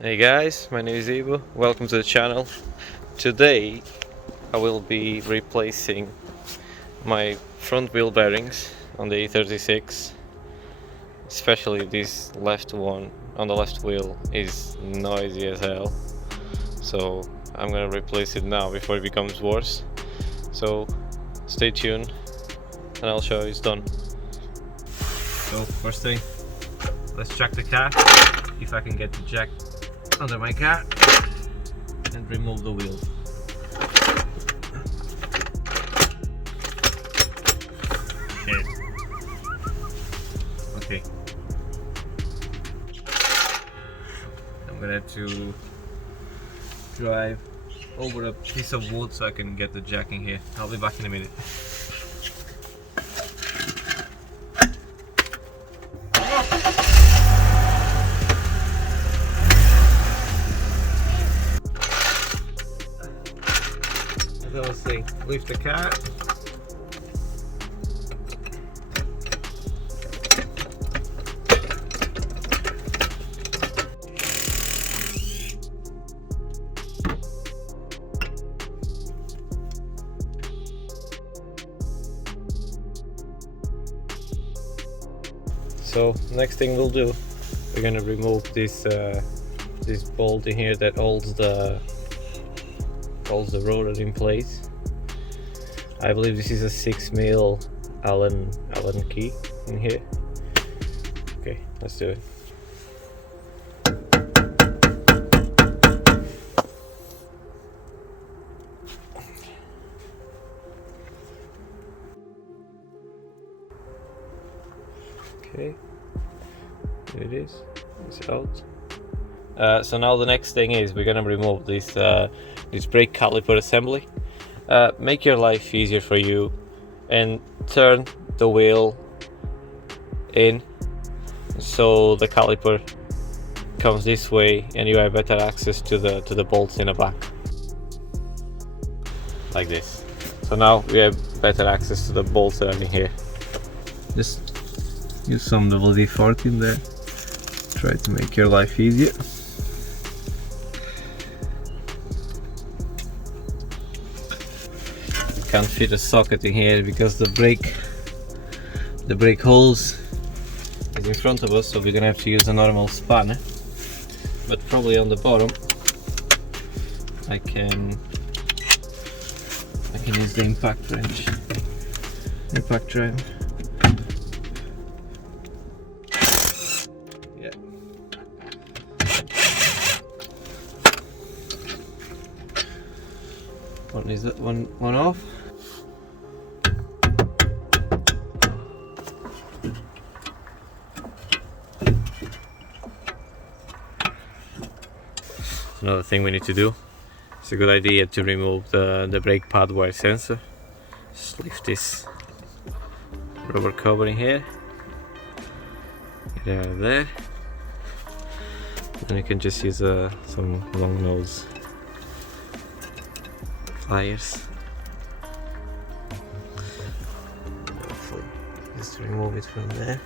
Hey guys, my name is Ivo. Welcome to the channel. Today I will be replacing my front wheel bearings on the E36. Especially this left one on the left wheel is noisy as hell. So I'm gonna replace it now before it becomes worse. So stay tuned and I'll show you it's done. So first thing, let's check the car, if I can get the jack under my car and remove the wheel. Okay. I'm gonna have to drive over a piece of wood so I can get the jack in here. I'll be back in a minute. As I was saying, lift the car. So next thing we'll do, we're gonna remove this bolt in here that holds the rotor in place. I believe this is a 6mm Allen key in here. Okay, let's do it. Okay, there it is. It's out. So now the next thing is we're gonna remove this brake caliper assembly. Make your life easier for you and turn the wheel in so the caliper comes this way and you have better access to the bolts in the back, like this. So now we have better access to the bolts that are in here. Just use some WD-40 there. Try to make your life easier. Can't fit a socket in here because the brake hose is in front of us, so we're gonna have to use a normal spanner. But probably on the bottom I can use the impact wrench, impact drive. Yeah. One is that one off. Another thing we need to do, it's a good idea to remove the brake pad wire sensor. Just lift this rubber cover in here, get it out of there, and you can just use some long nose pliers. Hopefully just remove it from there.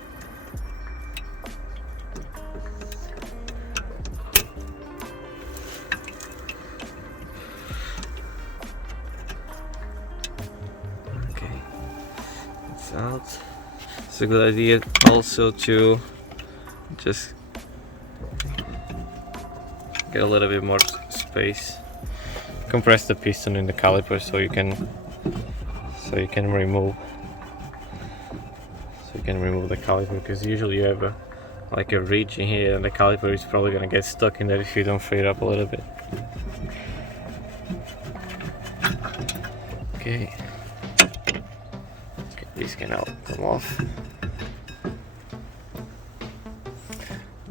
Out. It's a good idea also to just get a little bit more space. Compress the piston in the caliper so you can remove the caliper, because usually you have a ridge in here and the caliper is probably gonna get stuck in there if you don't free it up a little bit. Okay. This can all come off.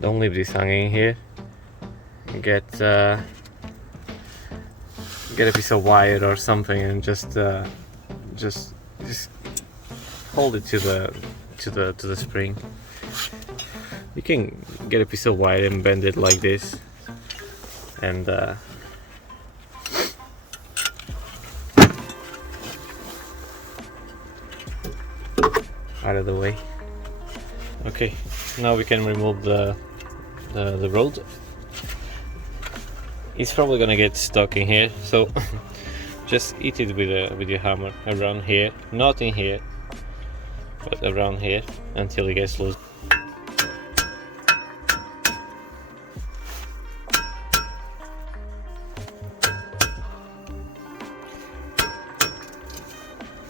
Don't leave this hanging here. Get a piece of wire or something and just hold it to the spring. You can get a piece of wire and bend it like this, and out of the way. Okay, now we can remove the rod. It's probably gonna get stuck in here, so just hit it with your hammer around here, not in here, but around here until it gets loose.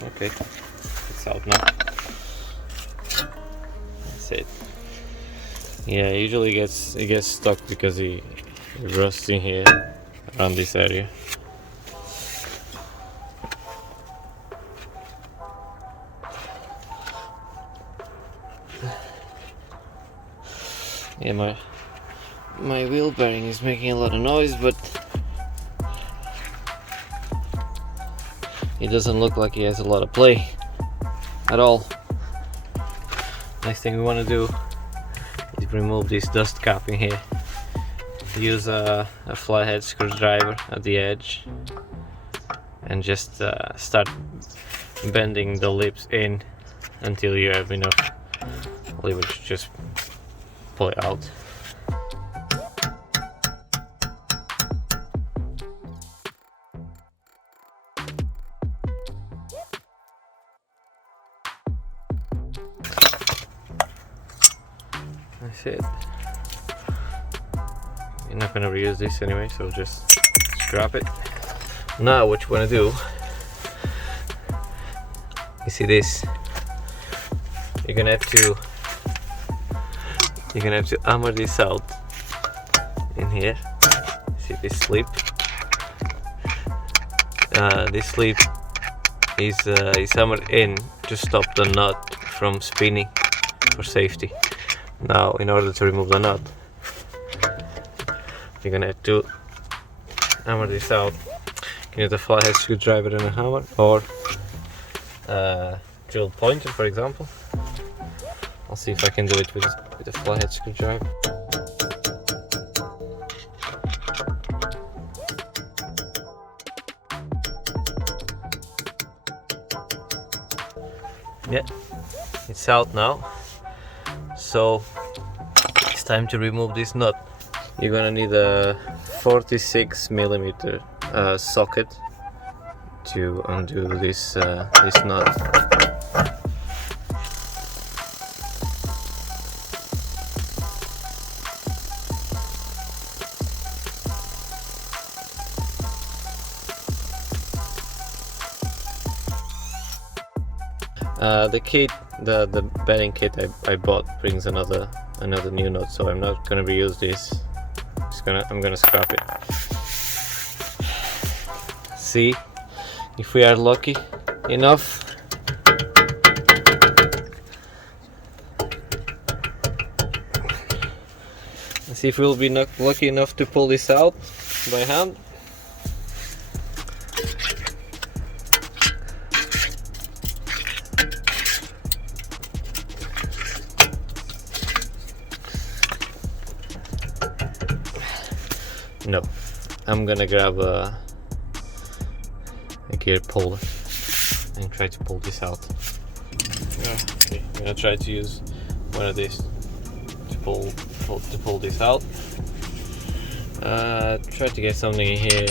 Okay, it's out now. That's it. Yeah, usually it gets stuck because it rusts in here around this area. Yeah, my wheel bearing is making a lot of noise, but it doesn't look like he has a lot of play at all. Next thing we want to do is remove this dust cap in here. Use a flathead screwdriver at the edge and just start bending the lips in until you have enough leverage to just pull it out. That's it. You're not gonna reuse this anyway, so just scrap it. Now what you wanna do, you see this, you're gonna have to hammer this out in here. See this slip? This slip is hammered in to stop the nut from spinning for safety. Now, in order to remove the nut, you're gonna have to hammer this out. You can use a flathead screwdriver and a hammer, or drill pointer, for example. I'll see if I can do it with a flathead screwdriver. Yeah, it's out now. So it's time to remove this nut. You're gonna need a 46mm socket to undo this nut. The kit, the bedding kit I bought brings another new nut, so I'm not gonna reuse this. I'm gonna scrap it. See if we are lucky enough. Let's see if we'll be lucky enough to pull this out by hand. No, I'm gonna grab a gear puller and try to pull this out. Okay, I'm gonna try to use one of these to pull this out. Try to get something in here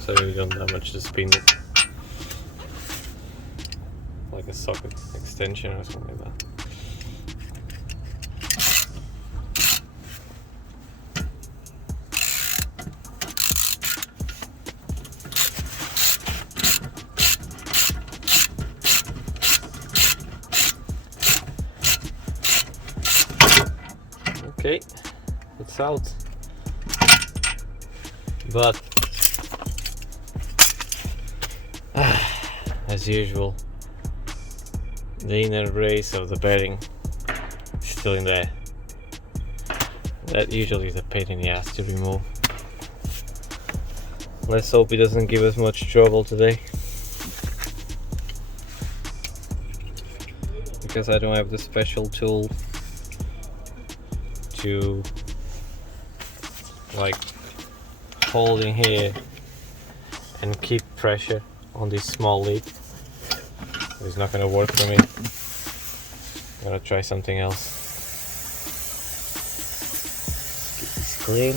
so we don't damage the spindle, like a socket extension or something like that. Okay, it's out, but as usual, the inner brace of the bearing is still in there. That usually is a pain in the ass to remove. Let's hope it doesn't give us much trouble today, because I don't have the special tool to like hold in here and keep pressure on this small lid. It's not gonna work for me. I'm gonna try something else. clean.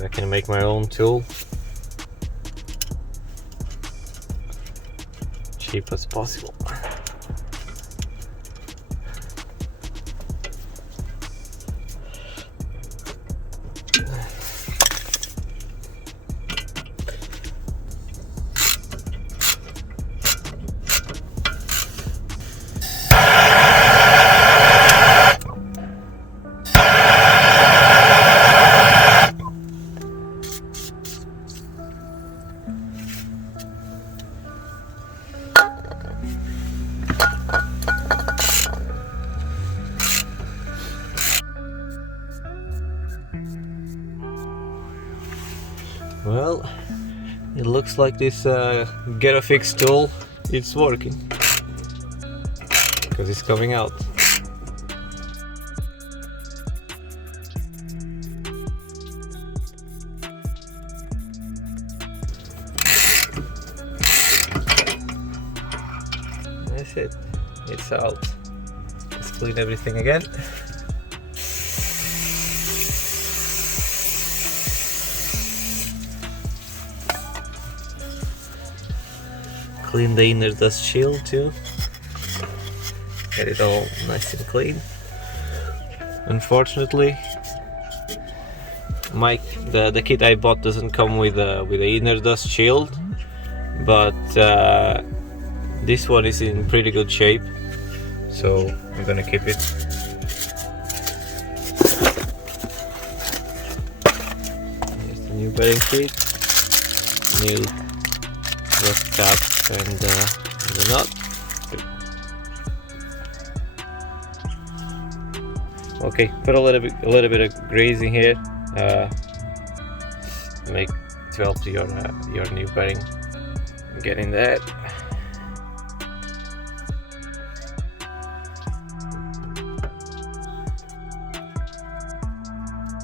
I can make my own tool, cheap as possible. Well, it looks like this get a fix tool is working, because it's coming out. That's it, it's out. Let's clean everything again. Clean the inner dust shield too. Get it all nice and clean. Unfortunately, the kit I bought doesn't come with the inner dust shield, but this one is in pretty good shape, so I'm gonna keep it. Here's the new bearing kit, new rust cap and the nut. Okay, put a little bit of grazing here. Make 12 to your new bearing. Get in there.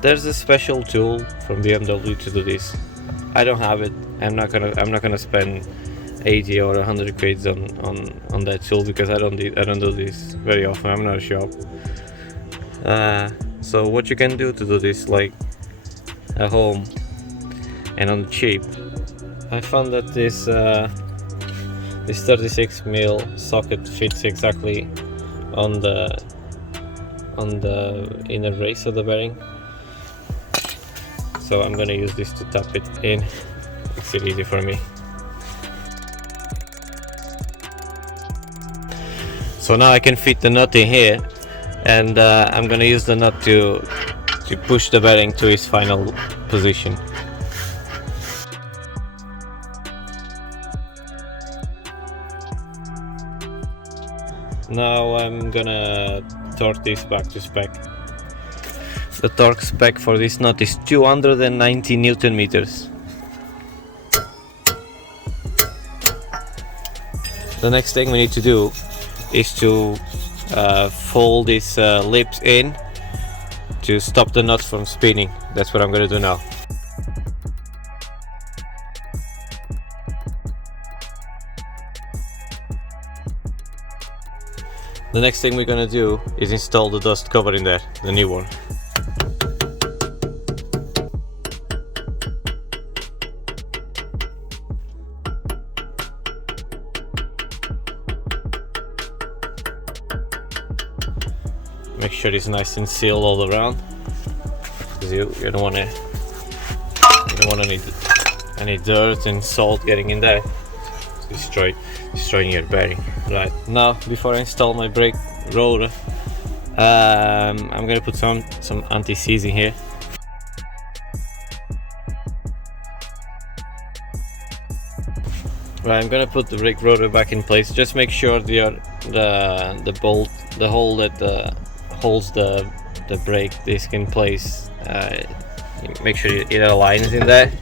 There's a special tool from BMW to do this. I don't have it. I'm not gonna spend 80 or 100 quids on that tool, because I don't do this very often. I'm not a shop. So what you can do to do this, like at home and on the cheap, I found that this 36mm socket fits exactly on the inner race of the bearing. So I'm gonna use this to tap it in. Makes it easy for me. So now I can fit the nut in here, and I'm gonna use the nut to push the bearing to its final position. Now I'm gonna torque this back to spec. The torque spec for this nut is 290 Newton meters. The next thing we need to do is to fold these lips in to stop the nut from spinning. That's what I'm gonna do now. The next thing we're gonna do is install the dust cover in there, the new one. Make sure it's nice and sealed all around, because you don't want any dirt and salt getting in there, destroying your bearing. Right, now before I install my brake rotor, I'm gonna put some anti-seize in here. Right, I'm gonna put the brake rotor back in place. Just make sure the bolt, the hole that holds the brake disc in place, make sure it aligns in there.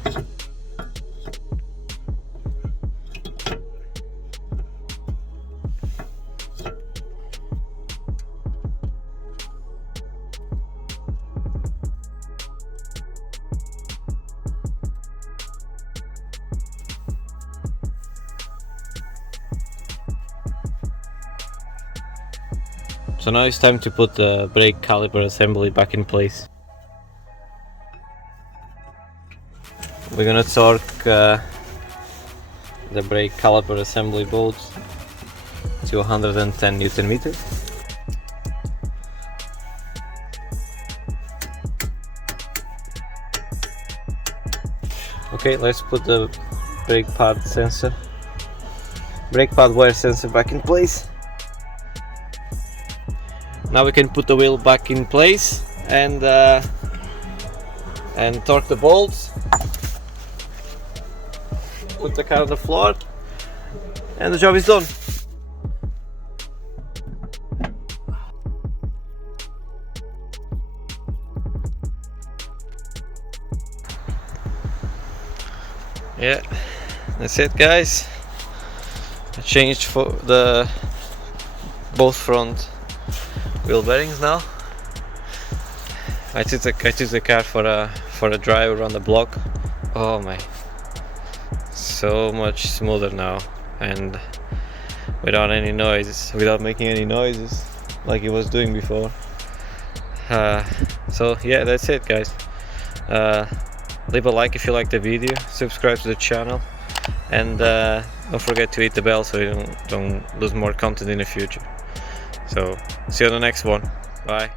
So now it's time to put the brake caliper assembly back in place. We're gonna torque the brake caliper assembly bolts to 110 Newton meters. Okay, let's put the brake pad wire sensor back in place. Now we can put the wheel back in place and torque the bolts. Put the car on the floor, and the job is done. Yeah, that's it, guys. I changed for both front wheel bearings now. I took the car for a drive around the block. Oh my, so much smoother now, and without any noises, without making any noises like it was doing before. So yeah, that's it, guys. Leave a like if you like the video, subscribe to the channel, and don't forget to hit the bell so you don't lose more content in the future. So see you on the next one. Bye.